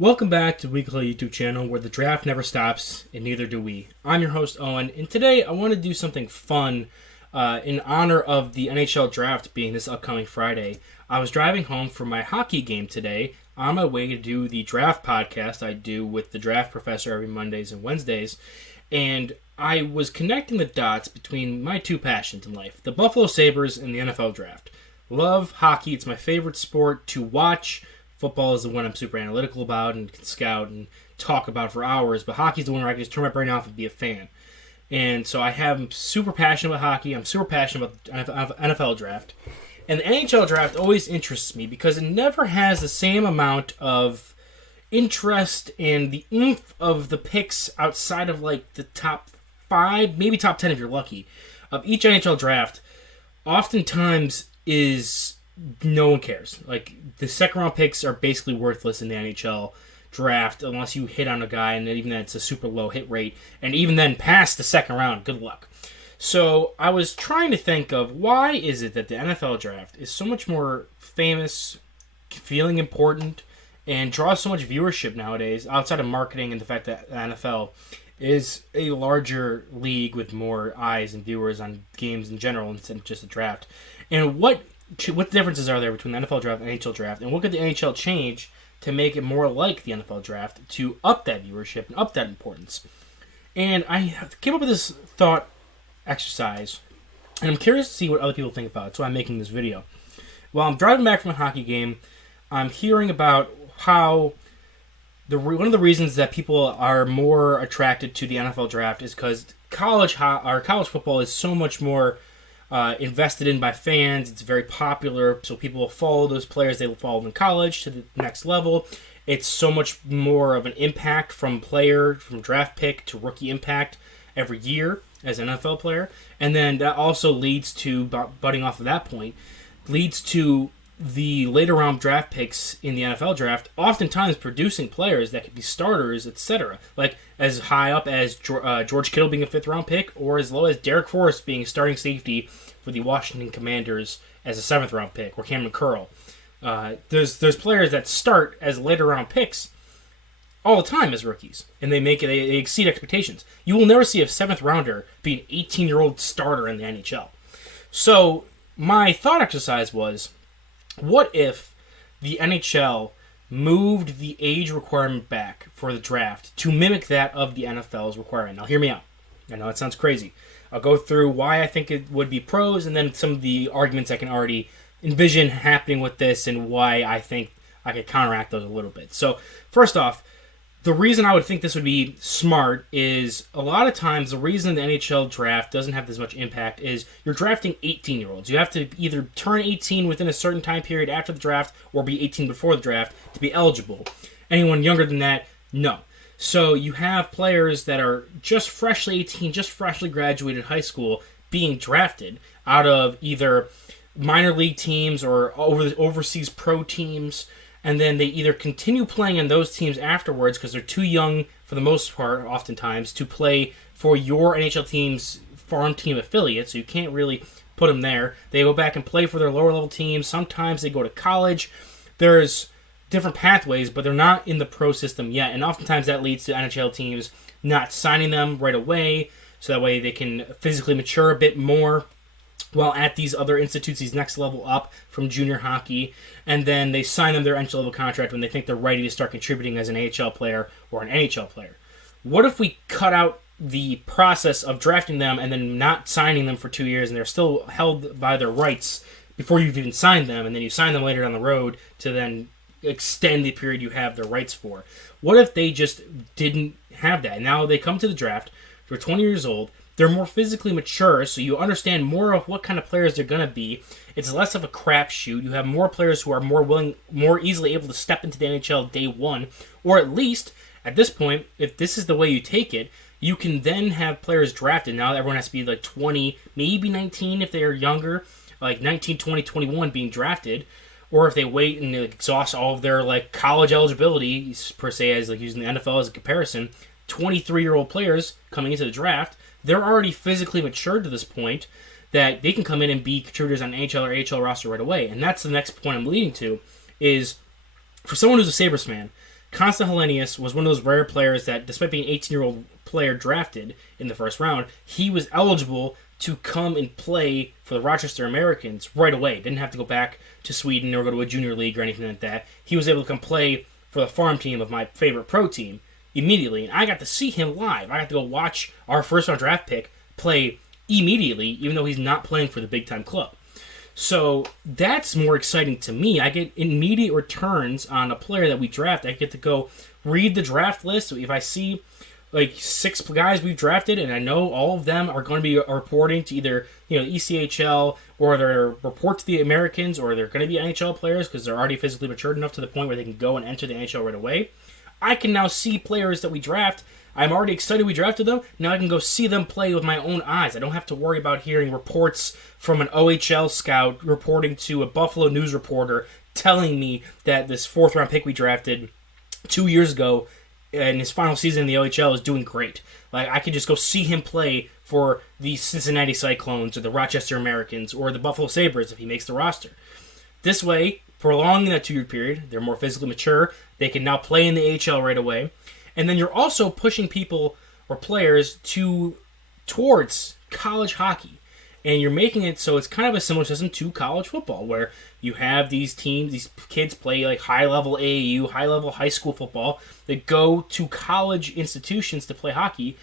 Welcome back to the weekly YouTube channel where the draft never stops and neither do we. I'm your host Owen, and today I want to do something fun in honor of the NHL draft being this upcoming Friday. I was driving home from my hockey game today on my way to do the draft podcast I do with the draft professor every Mondays and Wednesdays, and I was connecting the dots between my two passions in life, the Buffalo Sabres and the NFL draft. Love hockey, it's my favorite sport to watch. Football is the one I'm super analytical about and can scout and talk about for hours, but hockey is the one where I can just turn my brain off and be a fan. And so I'm super passionate about hockey. I'm super passionate about the NFL draft. And the NHL draft always interests me because it never has the same amount of interest and the oomph of the picks outside of like the top 5, maybe top 10 if you're lucky, of each NHL draft. Oftentimes is no one cares. Like, the second round picks are basically worthless in the NHL draft unless you hit on a guy, and even then it's a super low hit rate. And even then, past the second round, good luck. So I was trying to think of why is it that the NFL draft is so much more famous, feeling important, and draws so much viewership nowadays outside of marketing and the fact that the NFL is a larger league with more eyes and viewers on games in general instead of just the draft. And what differences are there between the NFL draft and the NHL draft, and what could the NHL change to make it more like the NFL draft to up that viewership and up that importance? And I came up with this thought exercise, and I'm curious to see what other people think about it, so I'm making this video. While I'm driving back from a hockey game, I'm hearing about how one of the reasons that people are more attracted to the NFL draft is because college football is so much more invested in by fans. It's very popular, so people will follow those players they follow in college to the next level. It's so much more of an impact from draft pick to rookie impact every year as an NFL player. And then that also leads to, budding off of that point, leads to the later round draft picks in the NFL draft oftentimes producing players that could be starters, etc. Like as high up as George Kittle being a 5th round pick, or as low as Derek Forrest being a starting safety for the Washington Commanders as a 7th round pick, or Cameron Curl. There's players that start as later round picks all the time as rookies, and they exceed expectations. You will never see a 7th rounder be an 18-year-old starter in the NHL. So my thought exercise was, what if the NHL moved the age requirement back for the draft to mimic that of the NFL's requirement? Now, hear me out. I know it sounds crazy. I'll go through why I think it would be pros, and then some of the arguments I can already envision happening with this, and why I think I could counteract those a little bit. So, first off, the reason I would think this would be smart is a lot of times the reason the NHL draft doesn't have this much impact is you're drafting 18-year-olds. You have to either turn 18 within a certain time period after the draft or be 18 before the draft to be eligible. Anyone younger than that, no. So you have players that are just freshly 18, just freshly graduated high school being drafted out of either minor league teams or overseas pro teams. And then they either continue playing in those teams afterwards because they're too young, for the most part, oftentimes, to play for your NHL team's farm team affiliate, so you can't really put them there. They go back and play for their lower-level teams. Sometimes they go to college. There's different pathways, but they're not in the pro system yet, and oftentimes that leads to NHL teams not signing them right away, so that way they can physically mature a bit more while at these other institutes, these next level up from junior hockey, and then they sign them their entry-level contract when they think they're ready to start contributing as an AHL player or an NHL player. What if we cut out the process of drafting them and then not signing them for 2 years, and they're still held by their rights before you've even signed them, and then you sign them later down the road to then extend the period you have their rights for? What if they just didn't have that? Now they come to the draft, they're 20 years old, they're more physically mature, so you understand more of what kind of players they're going to be. It's less of a crapshoot. You have more players who are more easily able to step into the NHL day one, or at least, at this point, if this is the way you take it, you can then have players drafted. Now everyone has to be like 20, maybe 19 if they are younger, like 19, 20, 21 being drafted, or if they wait and exhaust all of their like college eligibility, per se, as like using the NFL as a comparison, 23-year-old players coming into the draft, they're already physically matured to this point that they can come in and be contributors on an NHL or AHL roster right away. And that's the next point I'm leading to, is for someone who's a Sabres fan, Constant Hellenius was one of those rare players that, despite being an 18-year-old player drafted in the first round, he was eligible to come and play for the Rochester Americans right away. Didn't have to go back to Sweden or go to a junior league or anything like that. He was able to come play for the farm team of my favorite pro team immediately, and I got to see him live. I got to go watch our first-round draft pick play immediately, even though he's not playing for the big-time club. So that's more exciting to me. I get immediate returns on a player that we draft. I get to go read the draft list. So if I see like 6 guys we've drafted, and I know all of them are going to be reporting to either the ECHL, or they're report to the Americans, or they're going to be NHL players because they're already physically matured enough to the point where they can go and enter the NHL right away. I can now see players that we draft. I'm already excited we drafted them. Now I can go see them play with my own eyes. I don't have to worry about hearing reports from an OHL scout reporting to a Buffalo News reporter telling me that this 4th-round pick we drafted 2 years ago in his final season in the OHL is doing great. Like, I could just go see him play for the Cincinnati Cyclones or the Rochester Americans or the Buffalo Sabres if he makes the roster. This way, prolonging that 2-year period, they're more physically mature. They can now play in the AHL right away. And then you're also pushing people or players towards college hockey. And you're making it so it's kind of a similar system to college football, where you have these teams, these kids play like high-level AAU, high-level high school football, that go to college institutions to play hockey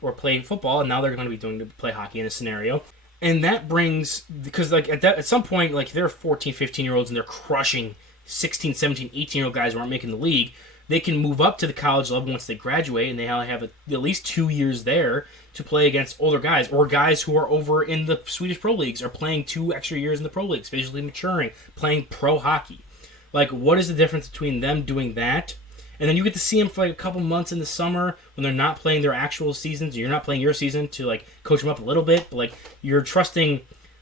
or play football, and now they're going to be doing to play hockey in a scenario. And that brings, because like at some point, like they're 14, 15-year-olds and they're crushing 16, 17, 18-year-old guys who aren't making the league. They can move up to the college level once they graduate, and they have at least 2 years there to play against older guys, or guys who are over in the Swedish Pro Leagues are playing 2 extra years in the Pro Leagues, visually maturing, playing pro hockey. Like, what is the difference between them doing that? And then you get to see them for like a couple months in the summer when they're not playing their actual seasons, and you're not playing your season to like coach them up a little bit, but like you're trusting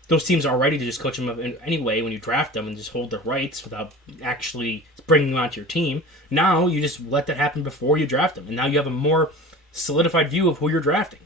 those teams already to just coach them up anyway when you draft them and just hold their rights without actually bringing them onto your team. Now you just let that happen before you draft them, and now you have a more solidified view of who you're drafting.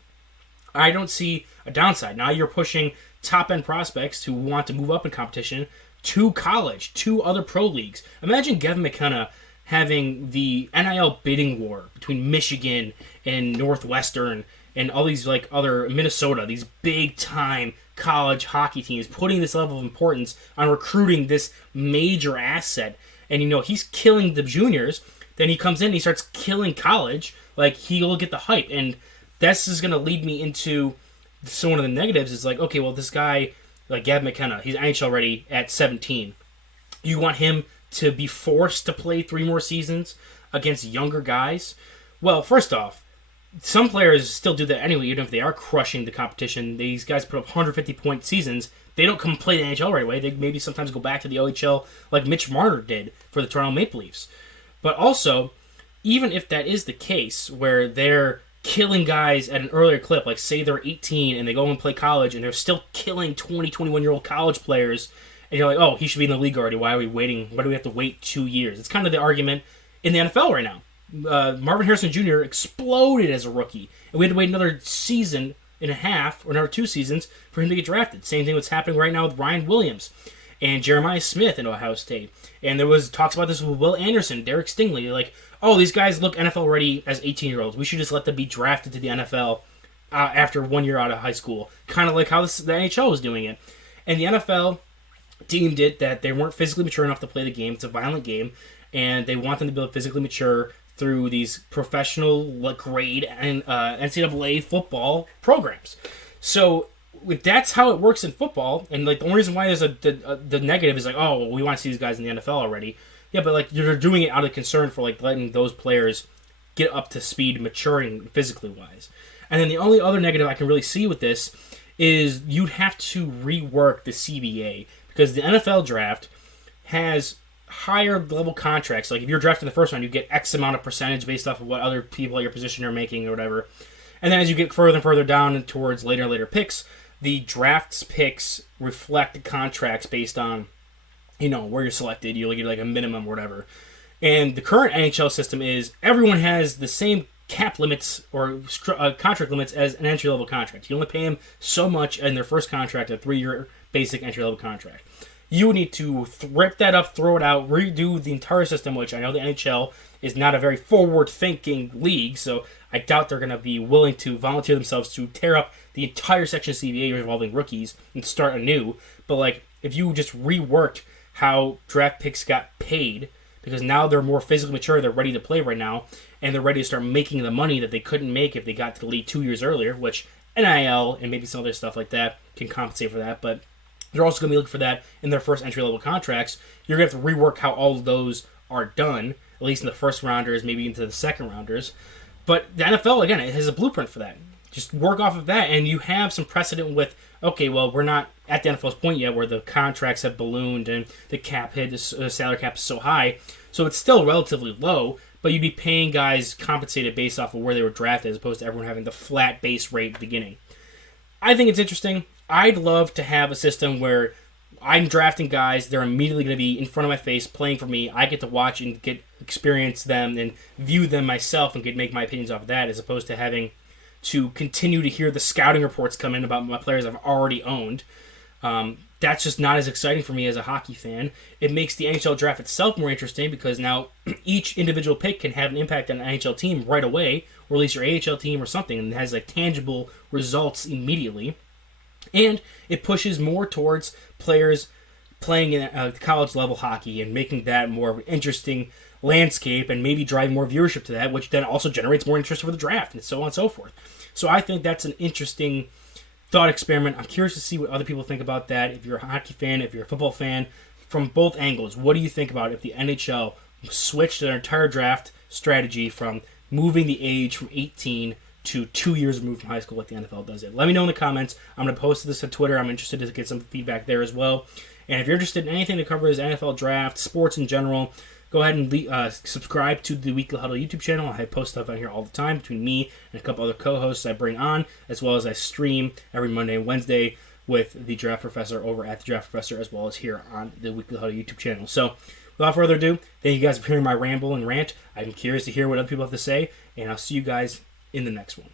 I don't see a downside. Now you're pushing top-end prospects who want to move up in competition to college, to other pro leagues. Imagine Gavin McKenna having the NIL bidding war between Michigan and Northwestern and all these like other Minnesota, these big-time college hockey teams, putting this level of importance on recruiting this major asset. And he's killing the juniors. Then he comes in and he starts killing college. Like, he'll get the hype. And this is going to lead me into one of the negatives is like, okay, well, this guy, like Gavin McKenna, he's NHL ready at 17. You want him to be forced to play 3 more seasons against younger guys? Well, first off, some players still do that anyway, even if they are crushing the competition. These guys put up 150-point seasons. They don't come play the NHL right away. They maybe sometimes go back to the OHL like Mitch Marner did for the Toronto Maple Leafs. But also, even if that is the case, where they're killing guys at an earlier clip, like say they're 18 and they go and play college and they're still killing 20, 21-year-old college players, and you're like, oh, he should be in the league already. Why are we waiting? Why do we have to wait 2 years? It's kind of the argument in the NFL right now. Marvin Harrison Jr. exploded as a rookie, and we had to wait another season and a half, or another 2 seasons, for him to get drafted. Same thing that's happening right now with Ryan Williams and Jeremiah Smith in Ohio State. And there was talks about this with Will Anderson, Derek Stingley, like, oh, these guys look NFL ready as 18-year-olds. We should just let them be drafted to the NFL after 1 year out of high school. Kind of like how the NHL was doing it. And the NFL deemed it that they weren't physically mature enough to play the game. It's a violent game, and they want them to be physically mature through these professional grade and NCAA football programs. So if that's how it works in football, and like the only reason why there's the negative is like, oh, well, we want to see these guys in the NFL already. Yeah, but like you're doing it out of concern for like letting those players get up to speed, maturing physically wise. And then the only other negative I can really see with this is you'd have to rework the CBA, because the NFL draft has higher level contracts. Like if you're drafted in the first round, you get X amount of percentage based off of what other people at your position are making or whatever. And then as you get further and further down and towards later and later picks, the draft's picks reflect the contracts based on, where you're selected. You'll get like a minimum or whatever. And the current NHL system is everyone has the same cap limits or contract limits as an entry-level contract. You only pay them so much in their first contract, a 3-year basic entry-level contract. You need to rip that up, throw it out, redo the entire system, which I know the NHL is not a very forward-thinking league, so I doubt they're going to be willing to volunteer themselves to tear up the entire section of CBA involving rookies and start anew. But, like, if you just reworked how draft picks got paid, because now they're more physically mature, they're ready to play right now, and they're ready to start making the money that they couldn't make if they got to the league 2 years earlier, which NIL and maybe some other stuff like that can compensate for that, but they're also going to be looking for that in their first entry-level contracts. You're going to have to rework how all of those are done, at least in the first rounders, maybe into the second rounders. But the NFL, again, it has a blueprint for that. Just work off of that, and you have some precedent with, okay, well, we're not at the NFL's point yet where the contracts have ballooned and the cap hit, the salary cap is so high. So it's still relatively low, but you'd be paying guys compensated based off of where they were drafted as opposed to everyone having the flat base rate at the beginning. I think it's interesting. I'd love to have a system where I'm drafting guys, they're immediately going to be in front of my face playing for me. I get to watch and experience them and view them myself and make my opinions off of that, as opposed to having to continue to hear the scouting reports come in about my players I've already owned. That's just not as exciting for me as a hockey fan. It makes the NHL draft itself more interesting because now each individual pick can have an impact on an NHL team right away, or at least your AHL team or something, and it has like tangible results immediately. And it pushes more towards players playing in college level hockey and making that more of an interesting landscape and maybe driving more viewership to that, which then also generates more interest for the draft and so on and so forth. So I think that's an interesting thought experiment. I'm curious to see what other people think about that. If you're a hockey fan, if you're a football fan, from both angles, what do you think about if the NHL switched their entire draft strategy from moving the age from 18 to 2 years removed from high school like the NFL does it? Let me know in the comments. I'm going to post this on Twitter. I'm interested to get some feedback there as well. And if you're interested in anything that covers NFL draft, sports in general, go ahead and subscribe to the Weekly Huddle YouTube channel. I post stuff on here all the time between me and a couple other co-hosts I bring on, as well as I stream every Monday and Wednesday with the Draft Professor over at the Draft Professor, as well as here on the Weekly Huddle YouTube channel. So without further ado, thank you guys for hearing my ramble and rant. I'm curious to hear what other people have to say, and I'll see you guys in the next one.